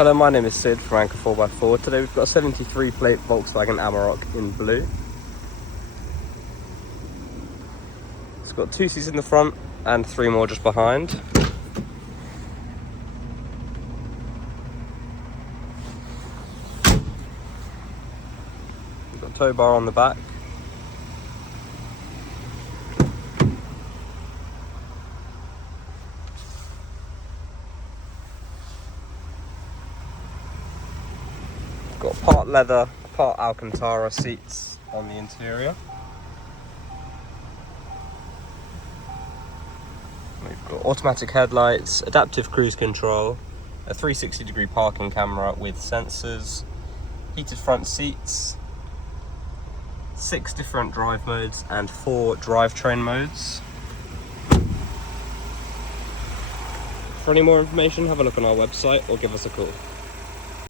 Hello, my name is Sid from Anchor 4x4. Today we've got a 73 plate Volkswagen Amarok in blue. It's got 2 seats in the front and 3 more just behind. We've got a tow bar on the back. Got part leather, part Alcantara seats on the interior. We've got automatic headlights, adaptive cruise control, a 360-degree parking camera with sensors, heated front seats, 6 different drive modes and 4 drivetrain modes. For any more information, have a look on our website or give us a call.